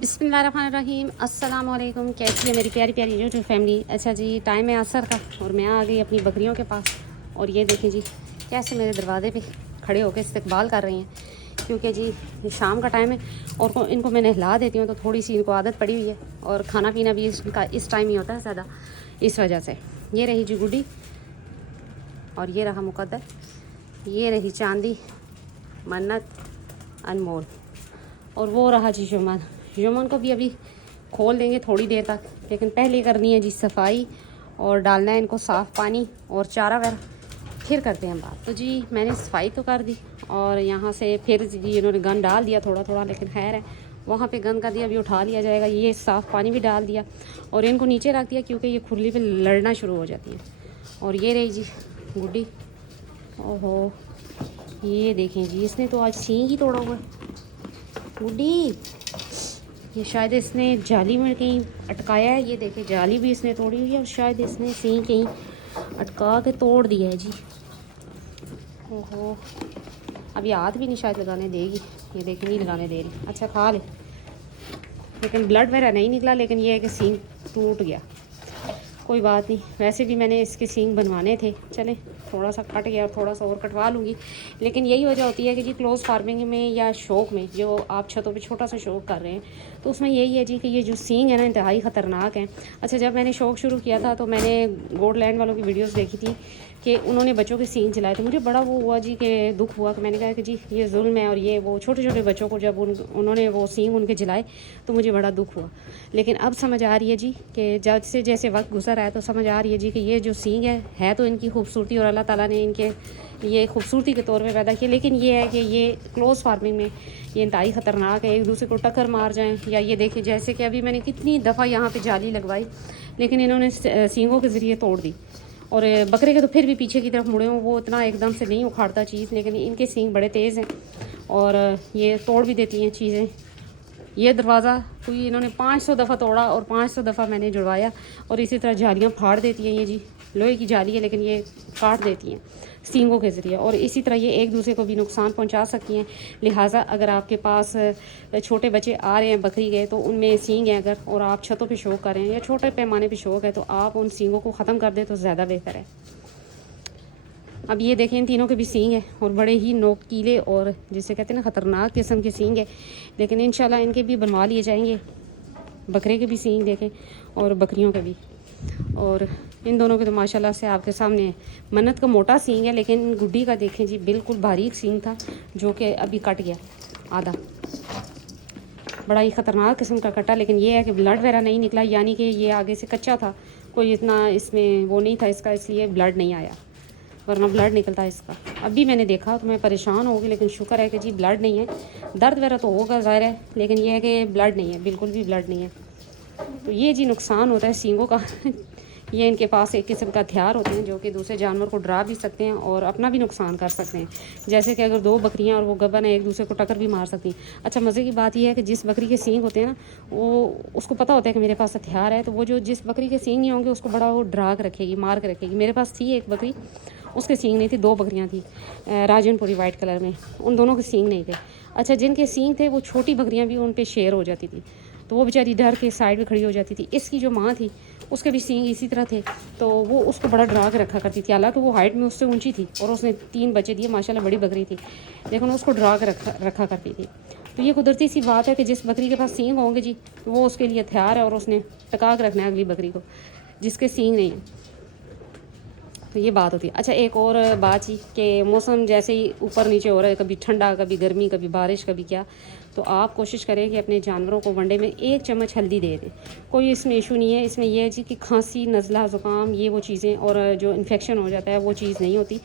بسم اللہ الرحمن الرحیم. السلام علیکم. کیسی ہے میری پیاری پیاری یوٹیوب فیملی؟ اچھا جی، ٹائم ہے عصر کا اور میں آ گئی اپنی بکریوں کے پاس. اور یہ دیکھیں جی کیسے میرے دروازے پہ کھڑے ہو کے استقبال کر رہی ہیں، کیونکہ جی شام کا ٹائم ہے اور ان کو میں نہلا دیتی ہوں تو تھوڑی سی ان کو عادت پڑی ہوئی ہے، اور کھانا پینا بھی اس ٹائم ہی ہوتا ہے زیادہ، اس وجہ سے. یہ رہی جی گڈی، اور یہ رہا مقدر، یہ رہی چاندی، منت، انمول، اور وہ رہا جی یمن. یمن کو بھی ابھی کھول دیں گے تھوڑی دیر تک، لیکن پہلے کرنی ہے جی صفائی اور ڈالنا ہے ان کو صاف پانی اور چارہ وغیرہ، پھر کرتے ہیں بات. تو جی میں نے صفائی تو کر دی، اور یہاں سے پھر جی انہوں نے گند ڈال دیا تھوڑا تھوڑا، لیکن خیر ہے وہاں پہ گند کر دیا، ابھی اٹھا لیا جائے گا. یہ صاف پانی بھی ڈال دیا اور ان کو نیچے رکھ دیا کیونکہ یہ کھرلی پہ لڑنا شروع ہو جاتی ہیں. اور یہ رہی جی گڈی. اوہو یہ دیکھیں جی، اس نے تو آج سینگ ہی توڑا ہوا ہے گڈی. یہ شاید اس نے جالی میں کہیں اٹکایا ہے، یہ دیکھیں جالی بھی اس نے توڑی ہوئی ہے، اور شاید اس نے سینگ کہیں اٹکا کے توڑ دیا ہے جی. اوہو ابھی ہاتھ بھی نہیں شاید لگانے دے گی، یہ دیکھیں نہیں لگانے دے رہی. اچھا کھا لے، لیکن بلڈ میرا نہیں نکلا، لیکن یہ ہے کہ سینگ ٹوٹ گیا. کوئی بات نہیں، ویسے بھی میں نے اس کے سینگ بنوانے تھے، چلیں تھوڑا سا کٹ گیا اور تھوڑا سا اور کٹوا لوں گی. لیکن یہی وجہ ہوتی ہے کہ جی کلوز فارمنگ میں یا شوق میں جو آپ چھتوں پہ چھوٹا سا شوق کر رہے ہیں، تو اس میں یہی ہے جی کہ یہ جو سینگ ہے نا انتہائی خطرناک ہیں. اچھا جب میں نے شوق شروع کیا تھا تو میں نے گوڈ لینڈ والوں کی ویڈیوز دیکھی تھی کہ انہوں نے بچوں کے سینگ چلائے تھے. مجھے بڑا وہ ہوا جی کہ دکھ ہوا، کہ میں نے کہا کہ جی یہ ظلم ہے، اور یہ وہ چھوٹے چھوٹے بچوں کو جب انہوں نے وہ سینگ ان کے جلائے تو مجھے بڑا دکھ ہوا. لیکن اب سمجھ آ رہی ہے جی کہ جیسے جیسے وقت گزر ہے تو سمجھ آ رہی ہے جی کہ یہ جو سینگ ہے تو ان کی خوبصورتی، اور اللہ تعالیٰ نے ان کے یہ خوبصورتی کے طور پہ پیدا کیا. لیکن یہ ہے کہ یہ کلوز فارمنگ میں یہ انتہائی خطرناک ہے، ایک دوسرے کو ٹکر مار جائیں. یا یہ دیکھیں جیسے کہ ابھی میں نے کتنی دفعہ یہاں پہ جالی لگوائی، لیکن انہوں نے سینگوں کے ذریعے توڑ دی. اور بکرے کے تو پھر بھی پیچھے کی طرف مڑے ہوں، وہ اتنا ایک دم سے نہیں اکھاڑتا چیز، لیکن ان کے سینگ بڑے تیز ہیں اور یہ توڑ بھی دیتی ہیں چیزیں. یہ دروازہ کوئی انہوں نے 500 دفعہ توڑا اور 500 دفعہ میں نے جڑوایا. اور اسی طرح جالیاں پھاڑ دیتی ہیں. یہ جی لوہے کی جالی ہے لیکن یہ کاٹ دیتی ہیں سینگوں کے ذریعے، اور اسی طرح یہ ایک دوسرے کو بھی نقصان پہنچا سکتی ہیں. لہٰذا اگر آپ کے پاس چھوٹے بچے آ رہے ہیں بکری کے، تو ان میں سینگ ہیں اگر، اور آپ چھتوں پہ شوق کر رہے ہیں یا چھوٹے پیمانے پہ شوق ہے، تو آپ ان سینگوں کو ختم کر دیں تو زیادہ بہتر ہے. اب یہ دیکھیں ان تینوں کے بھی سینگ ہیں اور بڑے ہی نوکیلے اور جسے کہتے ہیں نا خطرناک قسم کے سینگ ہیں، لیکن انشاءاللہ ان کے بھی بنوا لیے جائیں گے. بکرے کے بھی سینگ دیکھیں اور بکریوں کے بھی، اور ان دونوں کے تو ماشاءاللہ سے آپ کے سامنے ہے. منت کا موٹا سینگ ہے، لیکن گڈی کا دیکھیں جی بالکل باریک سینگ تھا جو کہ ابھی کٹ گیا آدھا، بڑا ہی خطرناک قسم کا کٹا. لیکن یہ ہے کہ بلڈ وغیرہ نہیں نکلا، یعنی کہ یہ آگے سے کچا تھا، کوئی اتنا اس میں وہ نہیں تھا اس کا، اس لیے بلڈ نہیں آیا، ورنہ بلڈ نکلتا ہے اس کا. ابھی میں نے دیکھا تو میں پریشان ہو گئی، لیکن شکر ہے کہ جی بلڈ نہیں ہے. درد وغیرہ تو ہوگا ظاہر ہے، لیکن یہ ہے کہ بلڈ نہیں ہے، بالکل بھی بلڈ نہیں ہے. تو یہ جی نقصان ہوتا ہے سینگوں کا. یہ ان کے پاس ایک قسم کا ہتھیار ہوتے ہیں جو کہ دوسرے جانور کو ڈرا بھی سکتے ہیں اور اپنا بھی نقصان کر سکتے ہیں. جیسے کہ اگر دو بکریاں اور وہ گبن ہے ایک دوسرے کو ٹکر بھی مار سکتی ہیں. اچھا مزے کی بات یہ ہے کہ جس بکری کے سینگ ہوتے ہیں نا، وہ اس کو پتہ ہوتا ہے کہ میرے پاس ہتھیار ہے، تو وہ جو جس بکری کے سینگ نہیں ہوں گے اس کو بڑا وہ ڈرا کے رکھے گی، مار کے رکھے گی. میرے پاس تھی ایک بکری، اس کے سینگ نہیں تھی، 2 بکریاں تھیں راجن پوری وائٹ کلر میں، ان دونوں کے سینگ نہیں تھے. اچھا جن کے سینگ تھے وہ چھوٹی بکریاں بھی ان پہ شیر ہو جاتی تھی، تو وہ بیچاری ڈر کے سائڈ میں کھڑی ہو جاتی تھی. اس کی جو ماں تھی اس کے بھی سینگ اسی طرح تھے، تو وہ اس کو بڑا ڈرا کے رکھا کرتی تھی. حالانکہ وہ ہائٹ میں اس سے اونچی تھی اور اس نے 3 بچے دیے، ماشاءاللہ بڑی بکری تھی، لیکن اس کو ڈرا کے رکھا کرتی تھی. تو یہ قدرتی سی بات ہے کہ جس بکری کے پاس سینگ ہوں گے جی، وہ اس کے لیے ہتھیار ہے اور اس نے ٹکا کے رکھنا ہے اگلی بکری کو جس کے سینگ نہیں ہیں. تو یہ بات ہوتی ہے. اچھا ایک اور بات ہی کہ موسم جیسے ہی اوپر نیچے ہو رہا ہے، کبھی ٹھنڈا کبھی گرمی کبھی بارش کبھی کیا، تو آپ کوشش کریں کہ اپنے جانوروں کو ونڈے میں 1 چمچ ہلدی دے دیں. کوئی اس میں ایشو نہیں ہے. اس میں یہ ہے جی کہ کھانسی، نزلہ، زکام، یہ وہ چیزیں اور جو انفیکشن ہو جاتا ہے وہ چیز نہیں ہوتی.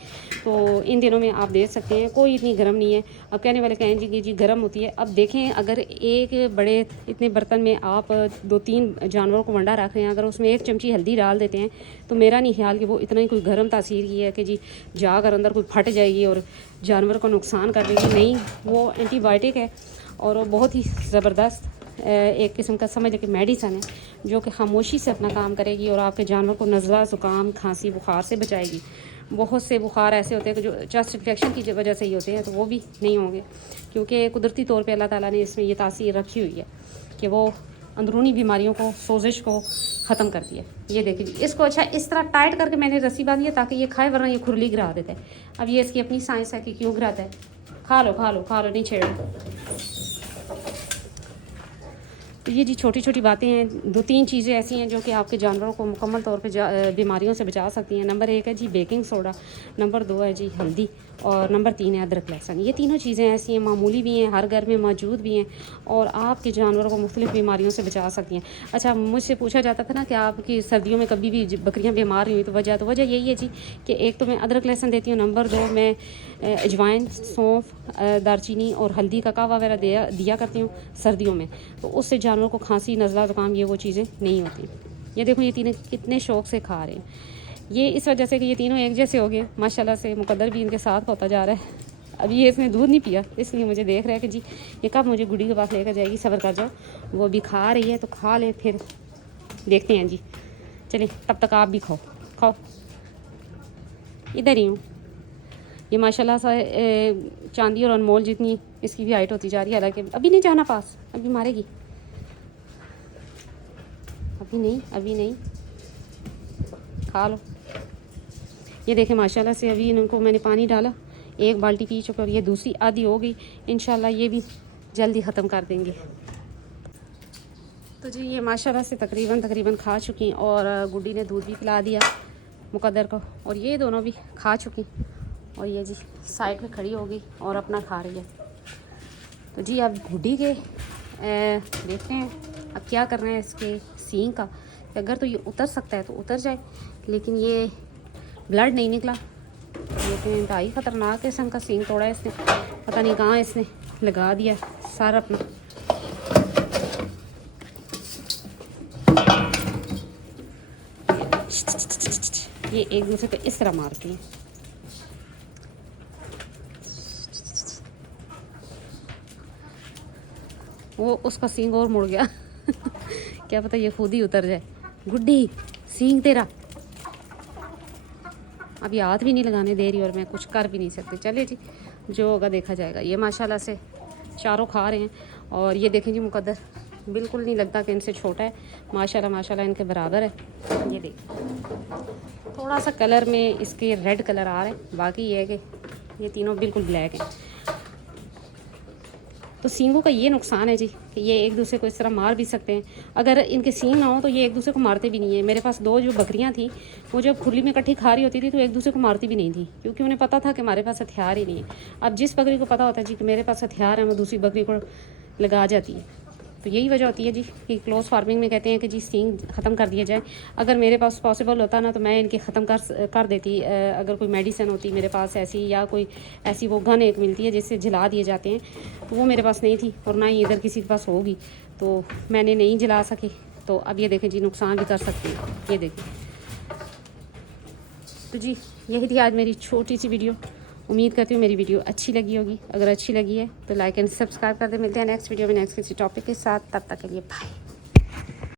تو ان دنوں میں آپ دے سکتے ہیں، کوئی اتنی گرم نہیں ہے. اب کہنے والے کہیں جی کہ جی گرم ہوتی ہے. اب دیکھیں اگر ایک بڑے اتنے برتن میں آپ 2-3 جانوروں کو ونڈا رکھ رہے ہیں، اگر اس میں 1 چمچی ہلدی ڈال دیتے ہیں تو میرا نہیں خیال کہ وہ اتنا ہی کوئی گرم تاثیر کی ہے کہ جی جا کر اندر کوئی پھٹ جائے گی اور جانور کو نقصان کر دے گی. نہیں، وہ اینٹی بائیوٹک ہے اور وہ بہت ہی زبردست ایک قسم کا سمجھ لے کہ میڈیسن ہے جو کہ خاموشی سے اپنا کام کرے گی اور آپ کے جانور کو نزلہ، زکام، کھانسی، بخار سے بچائے گی. بہت سے بخار ایسے ہوتے ہیں کہ جو چیسٹ انفیکشن کی وجہ سے ہی ہوتے ہیں، تو وہ بھی نہیں ہوں گے، کیونکہ قدرتی طور پہ اللہ تعالیٰ نے اس میں یہ تاثیر رکھی ہوئی ہے کہ وہ اندرونی بیماریوں کو، سوزش کو ختم کرتی ہے۔ یہ دیکھیں جی، اس کو اچھا اس طرح ٹائٹ کر کے میں نے رسی باندھی ہے تاکہ یہ کھائے، ورنہ یہ کھرلی گرا دیتا ہے۔ اب یہ اس کی اپنی سائنس ہے کہ کیوں گراتا ہے۔ کھا لو کھا لو کھا لو، نہیں چھیڑو۔ تو یہ جی چھوٹی چھوٹی باتیں ہیں، 2-3 چیزیں ایسی ہیں جو کہ آپ کے جانوروں کو مکمل طور پہ بیماریوں سے بچا سکتی ہیں۔ نمبر 1 ہے جی بیکنگ سوڈا، نمبر 2 ہے جی ہلدی، اور نمبر 3 ہے ادرک لہسن۔ یہ تینوں چیزیں ایسی ہیں، معمولی بھی ہیں، ہر گھر میں موجود بھی ہیں، اور آپ کے جانوروں کو مختلف بیماریوں سے بچا سکتی ہیں۔ اچھا مجھ سے پوچھا جاتا تھا نا کہ آپ کی سردیوں میں کبھی بھی بکریاں بیمار نہیں ہوئی، تو وجہ یہی ہے جی کہ ایک تو میں ادرک لہسن دیتی ہوں، نمبر 2 میں اجوائن، سونف، دارچینی اور ہلدی کا کہوہ وغیرہ دیا کرتی ہوں سردیوں میں، تو اس سے جانوروں کو کھانسی، نزلہ، زکام یہ وہ چیزیں نہیں ہوتی۔ یہ دیکھو یہ تینوں کتنے شوق سے کھا رہے ہیں، یہ اس وجہ سے کہ یہ تینوں ایک جیسے ہو گئے ماشاءاللہ سے، مقدر بھی ان کے ساتھ ہوتا جا رہا ہے۔ ابھی یہ اس نے دودھ نہیں پیا، اس لیے مجھے دیکھ رہا ہے کہ جی یہ کب مجھے گڈی کے پاس لے کر جائے گی، صبر کر جاؤ، وہ ابھی کھا رہی ہے تو کھا لے، پھر دیکھتے ہیں جی۔ چلیں تب تک آپ بھی کھاؤ، ادھر ہی ہوں۔ یہ ماشاءاللہ سے چاندی اور انمول جتنی اس کی بھی ہائٹ ہوتی جا رہی ہے، حالانکہ ابھی نہیں جانا پاس، ابھی مارے گی، ابھی نہیں، کھا لو۔ یہ دیکھیں ماشاءاللہ سے ابھی ان کو میں نے پانی ڈالا، 1 بالٹی پی چکا، اور یہ دوسری آدھی ہو گئی، انشاءاللہ یہ بھی جلدی ختم کر دیں گے۔ تو جی یہ ماشاءاللہ سے تقریباً کھا چکی، اور گڈی نے دودھ بھی پلا دیا مقدر کو، اور یہ دونوں بھی کھا چکی، اور یہ جی سائڈ میں کھڑی ہو گئی اور اپنا کھا رہی ہے۔ تو جی اب گڈی کے دیکھتے ہیں اب کیا کرنا ہے اس کے سینگ کا، کہ اگر تو یہ اتر سکتا ہے تو اتر جائے، لیکن یہ بلڈ نہیں نکلا، لیکن انتہائی خطرناک قسم کا سینگ توڑا ہے اس نے، پتہ نہیں کہاں اس نے لگا دیا سر اپنا۔ یہ ایک دوسرے پہ اس طرح مارتی ہیں۔ وہ اس کا سینگ اور مڑ گیا کیا پتہ یہ خود ہی اتر جائے۔ گڈی سینگ تیرا، ابھی ہاتھ بھی نہیں لگانے دے رہی، اور میں کچھ کر بھی نہیں سکتی۔ چلے جی جو ہوگا دیکھا جائے گا۔ یہ ماشاءاللہ سے چاروں کھا رہے ہیں، اور یہ دیکھیں جی مقدر بالکل نہیں لگتا کہ ان سے چھوٹا ہے، ماشاءاللہ ان کے برابر ہے۔ یہ دیکھیں تھوڑا سا کلر میں اس کے ریڈ کلر آ رہا ہے، باقی یہ ہے کہ یہ تینوں بالکل بلیک ہیں۔ تو سینگوں کا یہ نقصان ہے جی کہ یہ ایک دوسرے کو اس طرح مار بھی سکتے ہیں، اگر ان کے سینگ نہ ہوں تو یہ ایک دوسرے کو مارتے بھی نہیں ہیں۔ میرے پاس 2 جو بکریاں تھیں، وہ جب کھلی میں کٹھی کھا رہی ہوتی تھی تو ایک دوسرے کو مارتی بھی نہیں تھی، کیونکہ انہیں پتہ تھا کہ ہمارے پاس ہتھیار ہی نہیں ہے۔ اب جس بکری کو پتہ ہوتا ہے جی کہ میرے پاس ہتھیار ہیں، وہ دوسری بکری کو لگا جاتی ہے۔ تو یہی وجہ ہوتی ہے جی کہ کلوز فارمنگ میں کہتے ہیں کہ جی سینگ ختم کر دیا جائے۔ اگر میرے پاس پاسبل ہوتا نا تو میں ان کے ختم کر دیتی، اگر کوئی میڈیسن ہوتی میرے پاس ایسی، یا کوئی ایسی وہ گن ایک ملتی ہے جس سے جلا دیے جاتے ہیں، تو وہ میرے پاس نہیں تھی، اور نہ ہی ادھر کسی کے پاس ہوگی، تو میں نے نہیں جلا سکی۔ تو اب یہ دیکھیں جی نقصان بھی کر سکتی ہیں، یہ دیکھیں۔ تو جی یہی تھی آج میری چھوٹی سی ویڈیو، امید کرتی ہوں میری ویڈیو اچھی لگی ہوگی۔ اگر اچھی لگی ہے تو لائک اینڈ سبسکرائب کر دیں۔ ملتے ہیں نیکسٹ ویڈیو میں نیکسٹ کسی ٹاپک کے ساتھ، تب تک کے لیے بائے۔